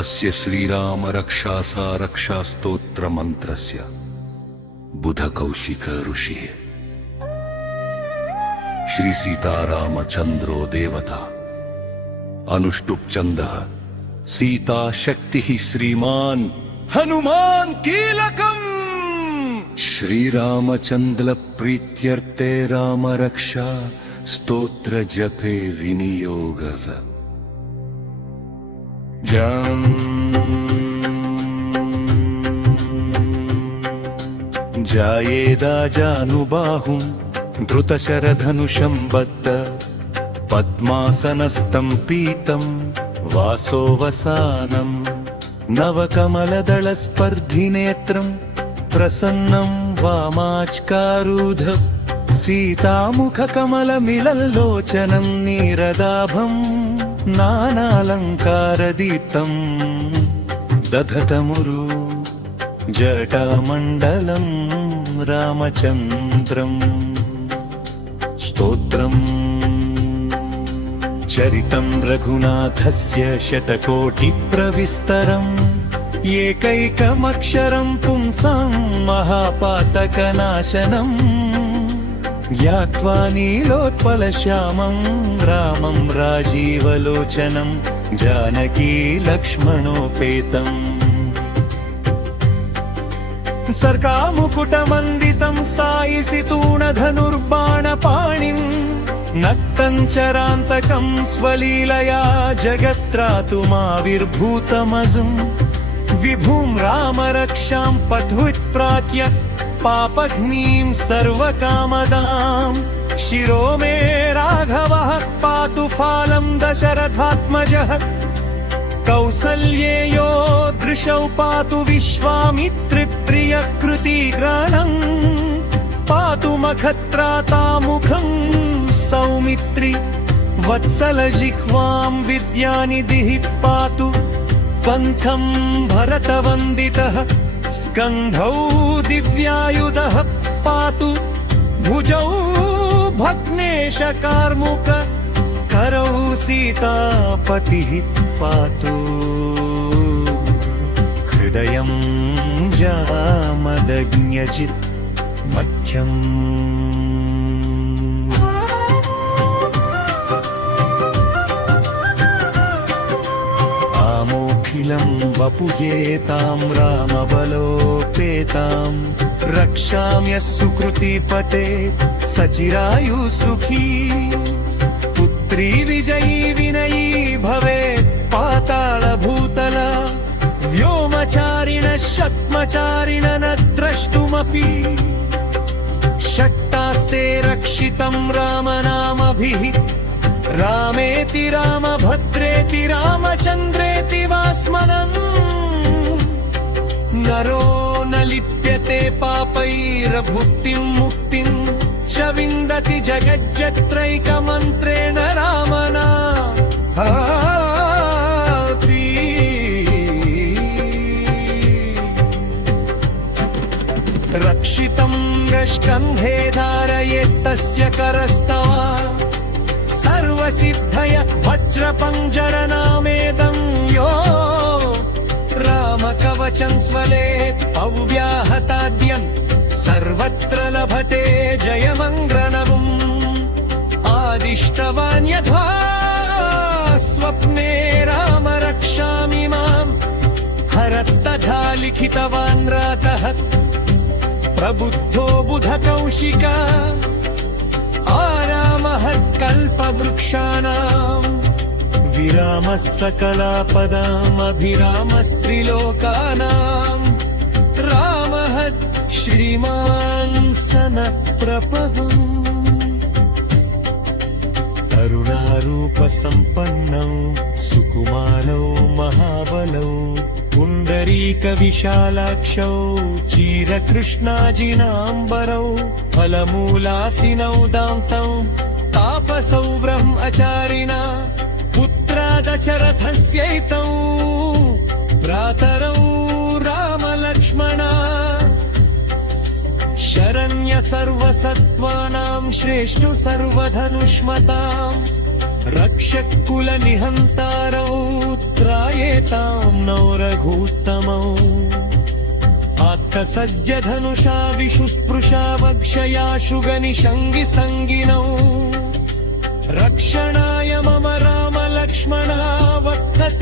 अस्य श्रीराम रक्षासा रक्षास्तोत्र मंत्रस्य बुधकौशिक ऋषिः श्री सीतारामचंद्रो देवता अनुष्टुप् छन्दः सीता शक्तिः श्रीमान् हनुमान् कीलकम् श्रीरामचन्द्र प्रीत्यर्थे राम रक्षा स्तोत्र जपे विनियोगः जायेदाजानुबाहुं धृतशरधनुषं बद्ध पद्मासनस्थं पीतं वासोवसानं नवकमलदलस्पर्धिनेत्रं प्रसन्नं वामाच्कारूढ सीतामुखकमलमिलल्लोचनं नीरदाभं नानालङ्कारदीप्तं दधतमुरु जटामण्डलं रामचन्द्रम् स्तोत्रम् चरितं रघुनाथस्य शतकोटिप्रविस्तरम् एकैकमक्षरं पुंसां महापातकनाशनम् ज्ञात्वा नीलोत्पलश्यामं रामं राजीवलोचनं जानकी लक्ष्मणोपेतम् सर्गामुकुटमण्डितं सायिसितूणधनुर्बाणपाणिं नक्तञ्चरान्तकं स्वलीलया जगत्त्रातुमाविर्भूतमजुं विभुं रामरक्षां पथुत्प्रात्य पापघ्नीं सर्वकामदां शिरो मे राघवः पातु फालं दशरथात्मजः कौसल्येयो दृशौ पातु विश्वामित्रिप्रियकृतिग्राणं पातु मखत्रातामुखं सौमित्रि वत्सलजिह्वां विद्यानिधिः पातु पन्थं भरतवन्दितः स्कन्धौ दिव्यायुधः पातु भुजौ भग्नेशकार्मुक करौ सीतापतिः पातु हृदयं जामदग्न्यजित् मध्यम् आमोऽखिलं वपुयेतां रामबलोपेतां रक्षाम्य सुकृतिपते सचिरायुः सुखी पुत्री विजयी विनयी भवेत् पातालभूतल व्योमचारिण शत्मचारिण न द्रष्टुमपि शक्तास्ते रक्षितं रामनामभिः रामेति रामभद्रेति रामचन्द्रेति वा स्मरन् नरो न लिप्यते पापैर्भुक्तिं मुक्तिं च विन्दति जगज्जत्रैकमन्त्रेण रामनामाति रक्षितं यस्कन्धे धारयेत्तस्य करस्तव सर्वसिद्धय वज्रपञ्जरनामेदं यो रामकवचं स्वलेत् अव्याहताद्यं सर्वत्र लभते जयमङ्गलनवम् आदिष्टवान् यथा स्वप्ने राम रक्षामि मां हरत्तथा लिखितवान् रातः प्रबुद्धो बुधकौशिका आरामः कल्पवृक्षाणां विरामः सकलापदामभिरामस्त्रिलोकानां रामः श्रीमान् सनत्प्रपदम् करुणारूपसम्पन्नौ सुकुमारौ महाबलौ पुण्डरीकविशालाक्षौ चीरकृष्णाजिनाम्बरौ फलमूलासिनौ दान्तौ तापसौ ब्रह्मचारिणा पुत्रादशरथस्यैतौ भ्रातरौ रामलक्ष्मणा शरण्य सर्वसत्त्वानां श्रेष्ठो सर्वधनुष्मतां रक्षकुलनिहन्तारौ त्रायेतां नौरघूत्तमौ आत्तसज्जधनुषा विशुस्पृशा वक्षयाशु गनिशङ्गि सङ्गिनौ रक्षणाय मम राम लक्ष्मणा वक्तत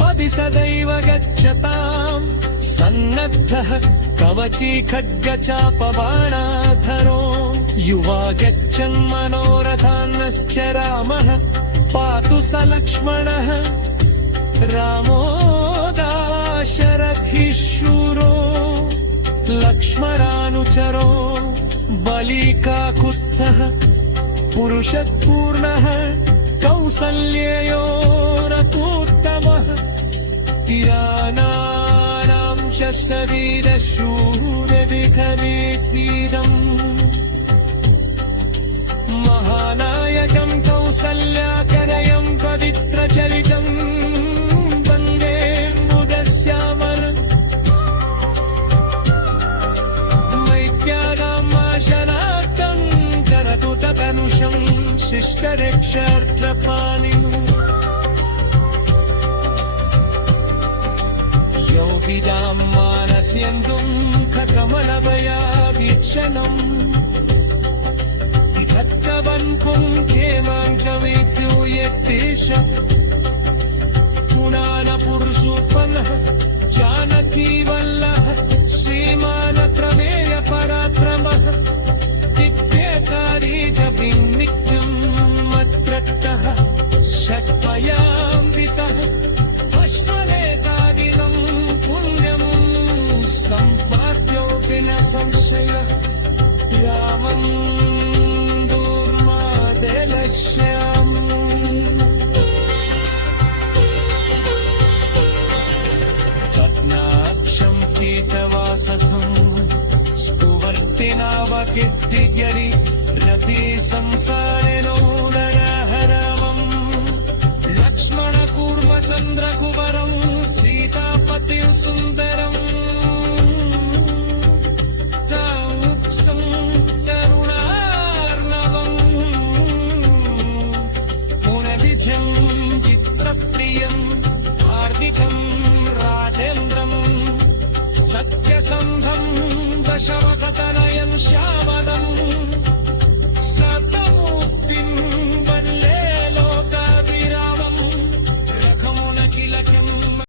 पदि सदैव गच्छताम् सन्नद्धः कवची खड्गचापबाणाधरो युवा गच्छन् मनोरथान्नश्च रामः पातु स लक्ष्मणः रामो दाशरथिः शूरो लक्ष्मणानुचरो बलिकाकुत्थः पुरुषपूर्णः कौसल्ययो रथोत्तमः तिरानानां शस्यवीरशूरविधरेत्वीरम् महानायकं कौसल्याकरयं पवित्रचरितं वन्दे मुदस्यामरम् मैत्यागामाशनाक्तं करतु तपनुषं शिष्टरक्षार्त्रपाणिम् यौ विदां मानस्यन्तुं खकमलभया वीक्षणम् भक्तवन्पुं क्षेमाङ्कवेद्यो यत्तेष पुराणपुरुषोत्पन्नः जानकी वल्लभ श्रीमानप्रमेय पराक्रमः दिव्यकारी जपिं नित्यं मद्रक्तः शक्मयान्वितः अश्वलेखादिनं पुण्यं सम्पाद्योऽपि न संशयः रामं रत्नाक्षं पीतवाससं स्तुवर्तिनावकीर्तियरि रति संसारिणो नरहरमं लक्ष्मणकूर्मचन्द्रकुवरं सीतापतिं सुन्दरम् चित्रप्रियम् हार्दिकं राजेन्द्रं सत्यसन्धं दशरथतनयं श्यामदम्